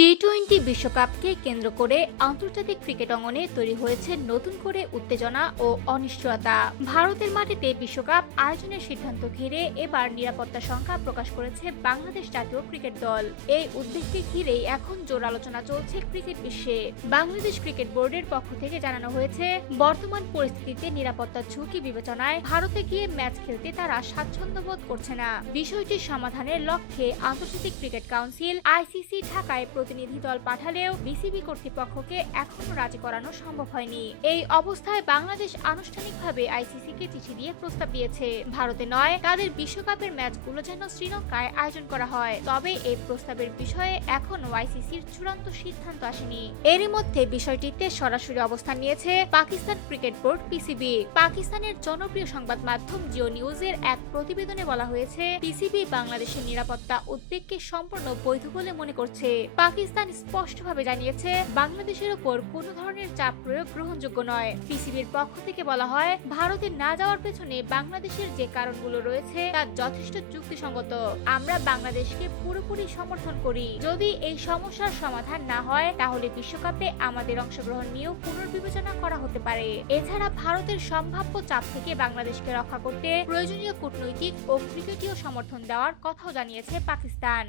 টি-20 বিশ্বকাপকে কেন্দ্র করে আন্তর্জাতিক ক্রিকেট অঙ্গনে তৈরি হয়েছে নতুন করে উত্তেজনা ও অনিশ্চয়তা। ভারতের মাটিতে বিশ্বকাপ আয়োজনের সিদ্ধান্ত ঘিরে এবার নিরাপত্তা শঙ্কা প্রকাশ করেছে বাংলাদেশ জাতীয় ক্রিকেট দল। এই উদ্বেগকে ঘিরেই এখন জোর আলোচনা চলছে ক্রিকেট বিশ্বে। বাংলাদেশ ক্রিকেট বোর্ডের পক্ষ থেকে জানানো হয়েছে, বর্তমান পরিস্থিতিতে নিরাপত্তার ঝুঁকি বিবেচনায় ভারতে গিয়ে ম্যাচ খেলতে তারা স্বাচ্ছন্দ্য বোধ করছে না। বিষয়টি সমাধানের লক্ষ্যে আন্তর্জাতিক ক্রিকেট কাউন্সিল আইসিসি ঢাকায় প্রতিনিধি দল পাঠালেও বিসিবি কর্তৃপক্ষকে এখনো রাজি করানো সম্ভব হয়নি। এই অবস্থায় বাংলাদেশ আনুষ্ঠানিকভাবে আইসিসিকে চিঠি দিয়ে প্রস্তাব দিয়েছে, ভারতে নয়, তাদের বিশ্বকাপের ম্যাচগুলো যেন শ্রীলঙ্কায় আয়োজন করা হয়। তবে এই প্রস্তাবের বিষয়ে এখনো আইসিসির চূড়ান্ত সিদ্ধান্ত আসেনি। এরই মধ্যে বিষয়টিতে সরাসরি অবস্থান নিয়েছে পাকিস্তান ক্রিকেট বোর্ড পিসিবি। পাকিস্তানের জনপ্রিয় সংবাদ মাধ্যম জিও নিউজের এক প্রতিবেদনে বলা হয়েছে, পিসিবি বাংলাদেশের নিরাপত্তা উদ্বেগকে সম্পূর্ণ বৈধ বলে মনে করছে। পাকিস্তান স্পষ্টভাবে জানিয়েছে, বাংলাদেশের উপর কোনো ধরনের চাপ প্রয়োগ গ্রহণযোগ্য নয়। পিসিবির পক্ষ থেকে বলা হয়, ভারতে না যাওয়ার পেছনে বাংলাদেশের যে কারণগুলো রয়েছে তা যথেষ্ট যুক্তিসঙ্গত। আমরা বাংলাদেশকে পুরোপুরি সমর্থন করি। যদি এই সমস্যার সমাধান না হয়, তাহলে বিশ্বকাপে আমাদের অংশগ্রহণ নিয়েও পুনর্বিবেচনা করা হতে পারে। এছাড়া ভারতের সম্ভাব্য চাপ থেকে বাংলাদেশকে রক্ষা করতে প্রয়োজনীয় কূটনৈতিক ও ক্রিকেটীয় সমর্থন দেওয়ার কথাও জানিয়েছে পাকিস্তান।